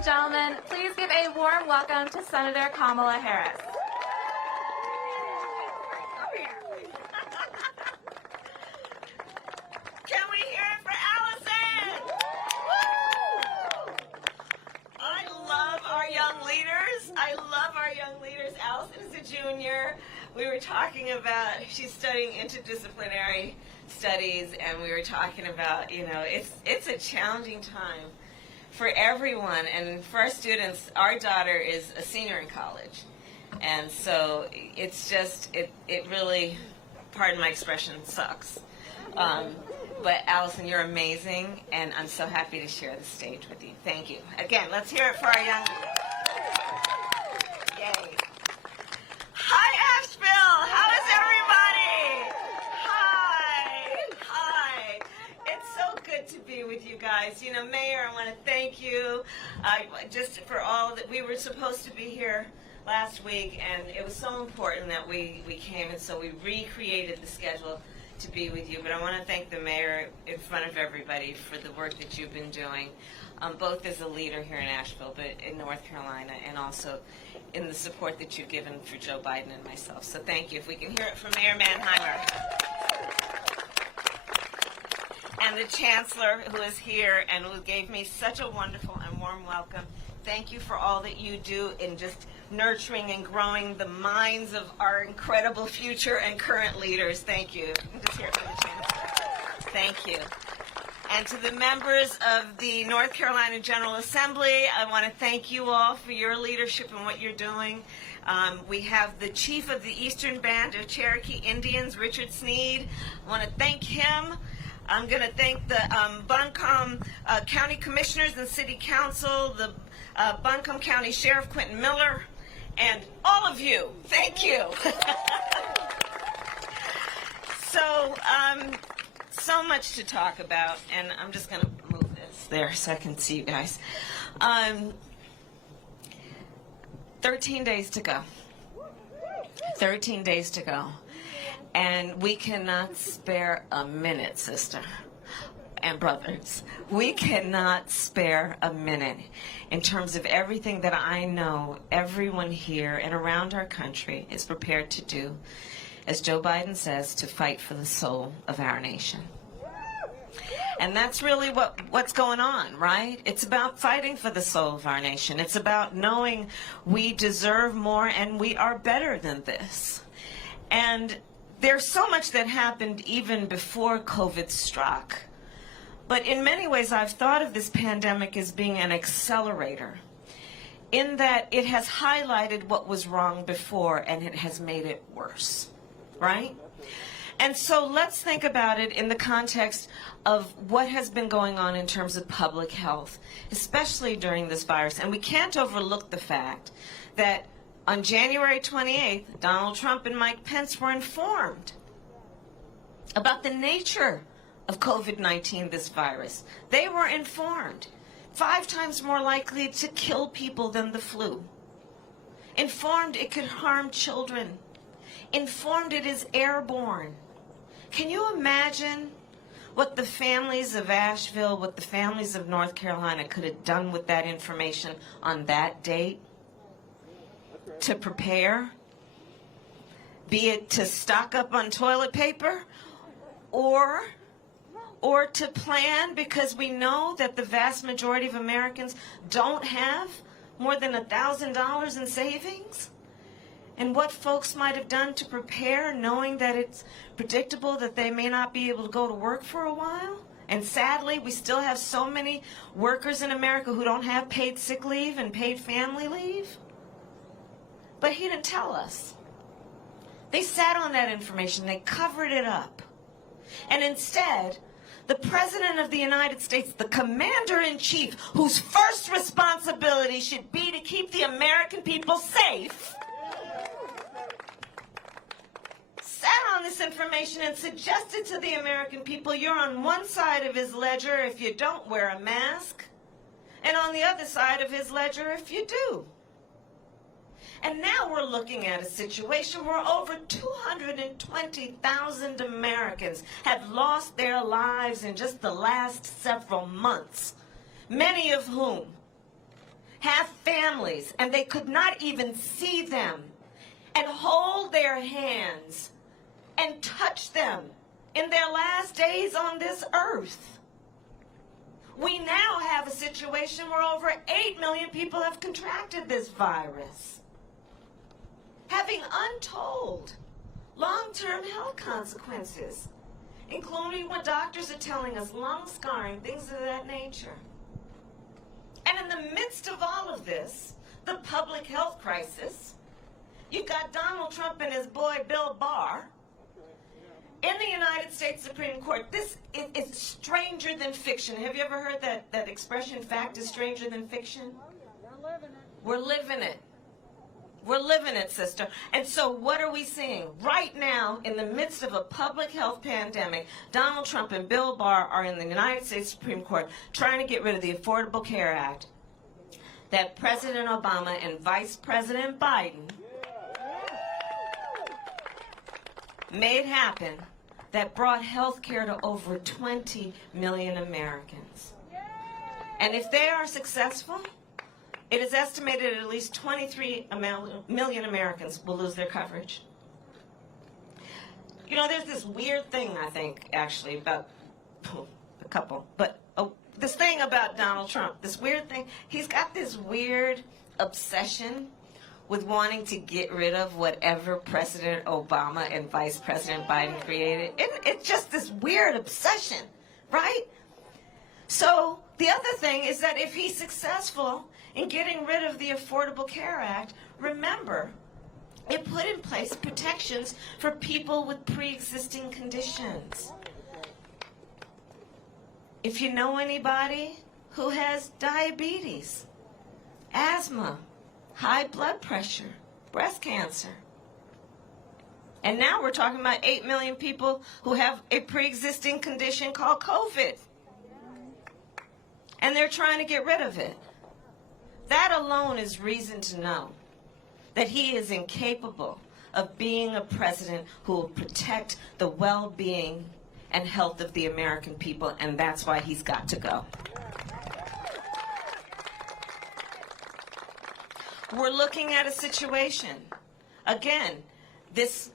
and gentlemen, please give a warm welcome to Senator Kamala Harris. Can we hear it for Allison? Woo! I love our young leaders. I love our young leaders. Allison is a junior. We were talking about, she's studying interdisciplinary studies, and we were talking about, you know, it's a challenging time for everyone, and for our students. Our daughter is a senior in college, and so it's just, it really, pardon my expression, sucks. But Allison, you're amazing, and I'm so happy to share the stage with you. Thank you. Again, let's hear it for our young. Yay. Hi, Asheville. How is everybody? Hi. It's so good to be with you guys. You know, Mayor, I want to thank you just for all that. We were supposed to be here last week, and it was so important that we came, and so we recreated the schedule to be with you. But I want to thank the mayor in front of everybody for the work that you've been doing, both as a leader here in Asheville, but in North Carolina, and also in the support that you've given for Joe Biden and myself. So thank you. If we can hear it from Mayor Manheimer. And the Chancellor, who is here and who gave me such a wonderful and warm welcome. Thank you for all that you do in just nurturing and growing the minds of our incredible future and current leaders. Thank you. Just hear it from the Chancellor. Thank you. And to the members of the North Carolina General Assembly, I want to thank you all for your leadership and what you're doing. We have the Chief of the Eastern Band of Cherokee Indians, Richard Sneed. I want to thank him. I'm going to thank the Buncombe County Commissioners and City Council, the Buncombe County Sheriff Quentin Miller, and all of you. Thank you. So much to talk about, and I'm just going to move this there so I can see you guys. 13 days to go. 13 days to go. And we cannot spare a minute, sister and brothers. We cannot spare a minute in terms of everything that I know everyone here and around our country is prepared to do, as Joe Biden says, to fight for the soul of our nation. And that's really what's going on, right? It's about fighting for the soul of our nation. It's about knowing we deserve more and we are better than this. And there's so much that happened even before COVID struck. But in many ways, I've thought of this pandemic as being an accelerator, in that it has highlighted what was wrong before and it has made it worse, right? And so let's think about it in the context of what has been going on in terms of public health, especially during this virus. And we can't overlook the fact that on January 28th, Donald Trump and Mike Pence were informed about the nature of COVID-19, this virus. They were informed. 5 times more likely to kill people than the flu. Informed it could harm children. Informed it is airborne. Can you imagine what the families of Asheville, what the families of North Carolina could have done with that information on that date? To prepare, be it to stock up on toilet paper, or to plan, because we know that the vast majority of Americans don't have more than $1,000 in savings. And what folks might have done to prepare, knowing that it's predictable that they may not be able to go to work for a while. And sadly, we still have so many workers in America who don't have paid sick leave and paid family leave. But he didn't tell us. They sat on that information. They covered it up. And instead, the President of the United States, the Commander-in-Chief, whose first responsibility should be to keep the American people safe, sat on this information and suggested to the American people, you're on one side of his ledger if you don't wear a mask, and on the other side of his ledger if you do. And now we're looking at a situation where over 220,000 Americans have lost their lives in just the last several months, many of whom have families, and they could not even see them and hold their hands and touch them in their last days on this earth. We now have a situation where over 8 million people have contracted this virus, having untold long-term health consequences, including what doctors are telling us, lung scarring, things of that nature. And in the midst of all of this, the public health crisis, you've got Donald Trump and his boy Bill Barr in the United States Supreme Court. This is stranger than fiction. Have you ever heard that expression, fact is stranger than fiction? We're living it. We're living it, sister. And so what are we seeing? Right now, in the midst of a public health pandemic, Donald Trump and Bill Barr are in the United States Supreme Court trying to get rid of the Affordable Care Act that President Obama and Vice President Biden made happen, that brought health care to over 20 million Americans. And if they are successful, it is estimated at least 23 million Americans will lose their coverage. You know, there's this weird thing, I think, actually, about a couple, but this thing about Donald Trump, this weird thing, he's got this weird obsession with wanting to get rid of whatever President Obama and Vice President Biden created. It's just this weird obsession, right? So the other thing is that if he's successful in getting rid of the Affordable Care Act, remember, it put in place protections for people with pre-existing conditions. If you know anybody who has diabetes, asthma, high blood pressure, breast cancer, and now we're talking about 8 million people who have a pre-existing condition called COVID, and they're trying to get rid of it. That alone is reason to know that he is incapable of being a president who will protect the well-being and health of the American people, and that's why he's got to go. We're looking at a situation, again, this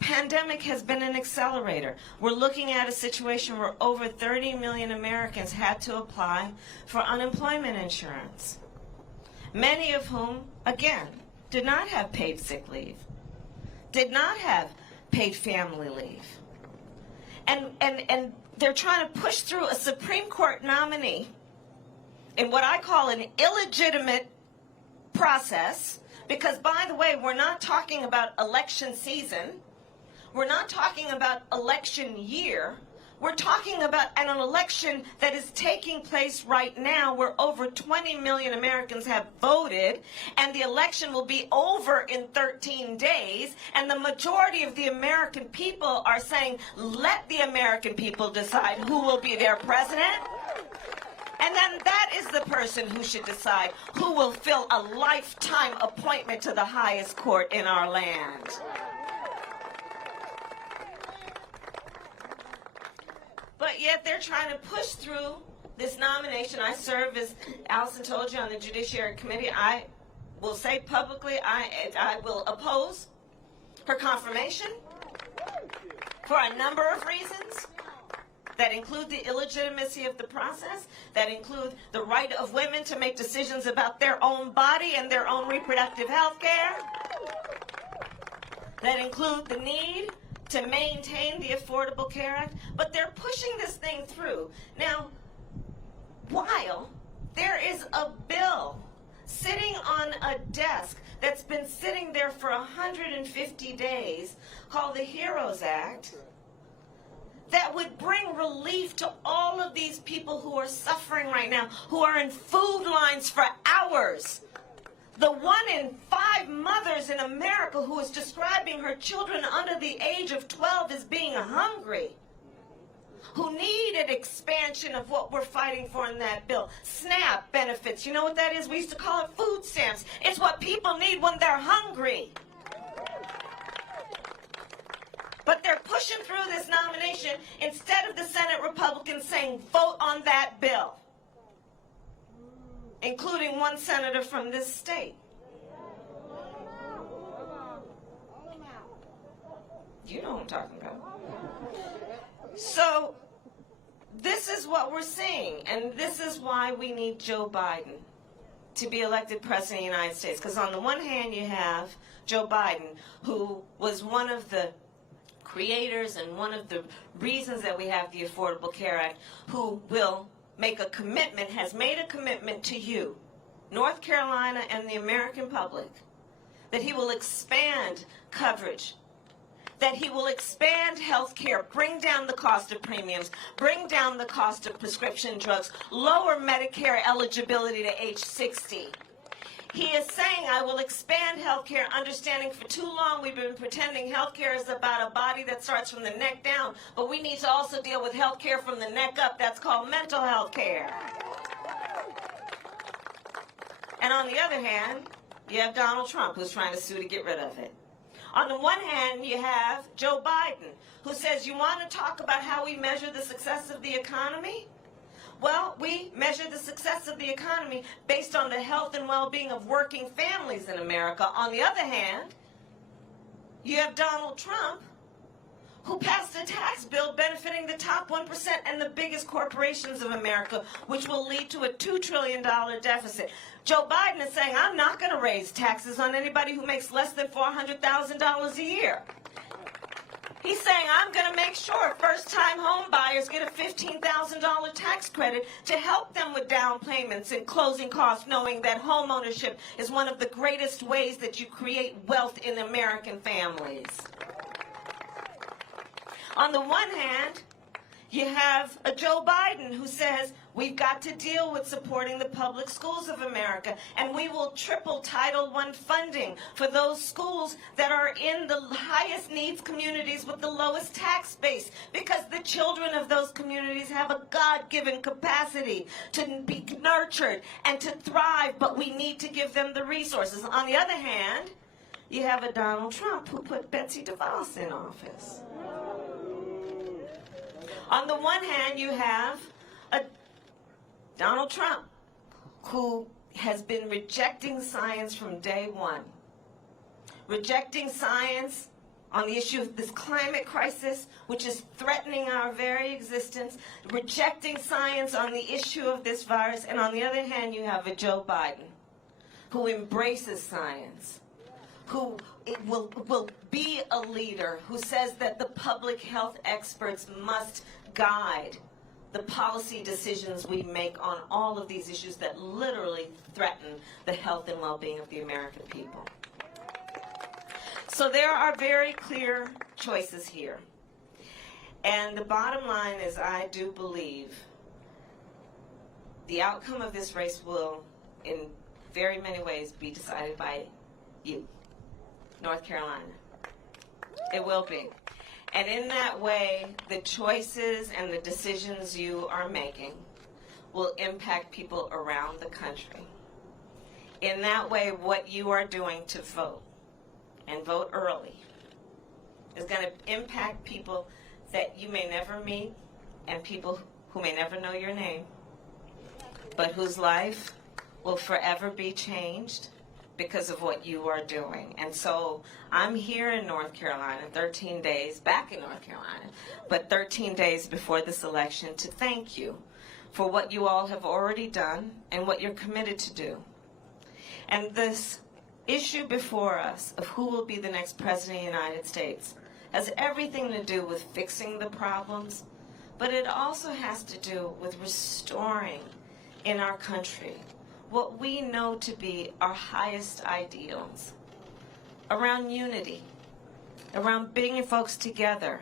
pandemic has been an accelerator. We're looking at a situation where over 30 million Americans had to apply for unemployment insurance, many of whom, again, did not have paid sick leave, did not have paid family leave. And they're trying to push through a Supreme Court nominee in what I call an illegitimate process, because, by the way, we're not talking about election season. We're not talking about election year. We're talking about an election that is taking place right now where over 20 million Americans have voted, and the election will be over in 13 days, and the majority of the American people are saying, let the American people decide who will be their president. And then that is the person who should decide who will fill a lifetime appointment to the highest court in our land. But yet they're trying to push through this nomination. I serve, as Allison told you, on the Judiciary Committee. I will say publicly I will oppose her confirmation for a number of reasons that include the illegitimacy of the process, that include the right of women to make decisions about their own body and their own reproductive health care, that include the need to maintain the Affordable Care Act, but they're pushing this thing through. Now, while there is a bill sitting on a desk that's been sitting there for 150 days called the HEROES Act, that would bring relief to all of these people who are suffering right now, who are in food lines for hours. The 1 in 5 mothers in America who is describing her children under the age of 12 as being hungry, who need an expansion of what we're fighting for in that bill. SNAP benefits, you know what that is? We used to call it food stamps. It's what people need when they're hungry. But they're pushing through this nomination instead of the Senate Republicans saying, vote on that bill. including one senator from this state. You know what I'm talking about. So this is what we're seeing, and this is why we need Joe Biden to be elected president of the United States. Because on the one hand, you have Joe Biden, who was one of the creators and one of the reasons that we have the Affordable Care Act, who will make a commitment, has made a commitment to you, North Carolina and the American public, that he will expand coverage, that he will expand health care, bring down the cost of premiums, bring down the cost of prescription drugs, lower Medicare eligibility to age 60. He is saying, I will expand health care, understanding for too long we've been pretending health care is about a body that starts from the neck down, but we need to also deal with health care from the neck up. That's called mental health care. And on the other hand, you have Donald Trump, who's trying to sue to get rid of it. On the one hand, you have Joe Biden, who says, you want to talk about how we measure the success of the economy? Well, we measure the success of the economy based on the health and well-being of working families in America. On the other hand, you have Donald Trump, who passed a tax bill benefiting the top 1% and the biggest corporations of America, which will lead to a $2 trillion deficit. Joe Biden is saying, I'm not going to raise taxes on anybody who makes less than $400,000 a year. He's saying, I'm going to make sure first-time home buyers get a $15,000 tax credit to help them with down payments and closing costs, knowing that home ownership is one of the greatest ways that you create wealth in American families. On the one hand, you have a Joe Biden who says, we've got to deal with supporting the public schools of America, and we will triple Title I funding for those schools that are in the highest needs communities with the lowest tax base, because the children of those communities have a God-given capacity to be nurtured and to thrive, but we need to give them the resources. On the other hand, you have a Donald Trump who put Betsy DeVos in office. On the one hand, you have a Donald Trump who has been rejecting science from day one. Rejecting science on the issue of this climate crisis, which is threatening our very existence. Rejecting science on the issue of this virus. And on the other hand, you have a Joe Biden who embraces science, who will be a leader, who says that the public health experts must guide the policy decisions we make on all of these issues that literally threaten the health and well-being of the American people. So there are very clear choices here. And the bottom line is, I do believe the outcome of this race will, in very many ways, be decided by you, North Carolina. It will be. And in that way, the choices and the decisions you are making will impact people around the country. In that way, what you are doing to vote, and vote early, is going to impact people that you may never meet and people who may never know your name, but whose life will forever be changed because of what you are doing. And so I'm here in North Carolina, 13 days, back in North Carolina, but 13 days before this election to thank you for what you all have already done and what you're committed to do. And this issue before us of who will be the next president of the United States has everything to do with fixing the problems, but it also has to do with restoring in our country what we know to be our highest ideals, around unity, around bringing folks together,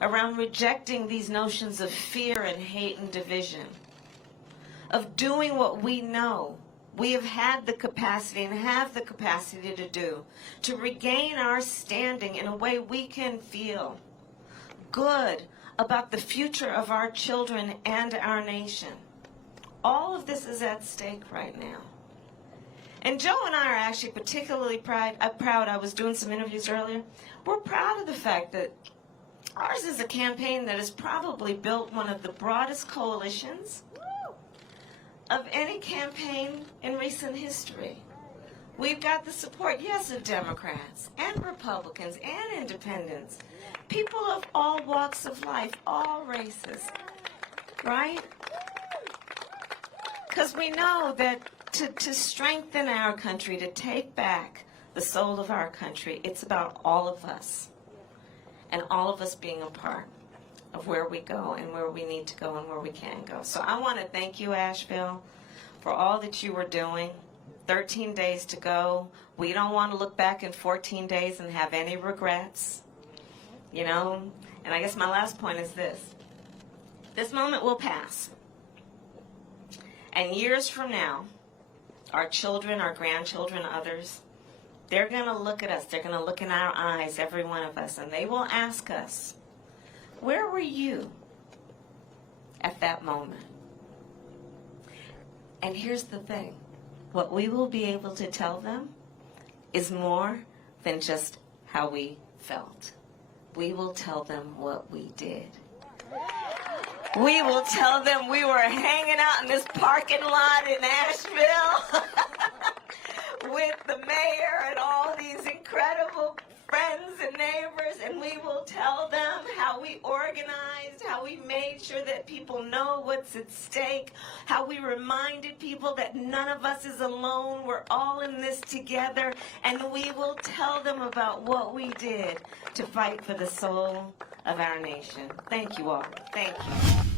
around rejecting these notions of fear and hate and division, of doing what we know we have had the capacity and have the capacity to do, to regain our standing in a way we can feel good about the future of our children and our nation. All of this is at stake right now. And Joe and I are actually particularly proud. I was doing some interviews earlier. We're proud of the fact that ours is a campaign that has probably built one of the broadest coalitions of any campaign in recent history. We've got the support, yes, of Democrats and Republicans and independents, people of all walks of life, all races, right? Because we know that to strengthen our country, to take back the soul of our country, it's about all of us, and all of us being a part of where we go and where we need to go and where we can go. So I want to thank you, Asheville, for all that you were doing. 13 days to go. We don't want to look back in 14 days and have any regrets, you know? And I guess my last point is this. This moment will pass. And years from now, our children, our grandchildren, others, they're going to look at us. They're going to look in our eyes, every one of us, and they will ask us, where were you at that moment? And here's the thing. What we will be able to tell them is more than just how we felt. We will tell them what we did. We will tell them we were hanging out in this parking lot in Asheville with the mayor and all these incredible friends and neighbors, and we will tell them how we organized, how we made sure that people know what's at stake, how we reminded people that none of us is alone, we're all in this together, and we will tell them about what we did to fight for the soul of our nation. Thank you all. Thank you.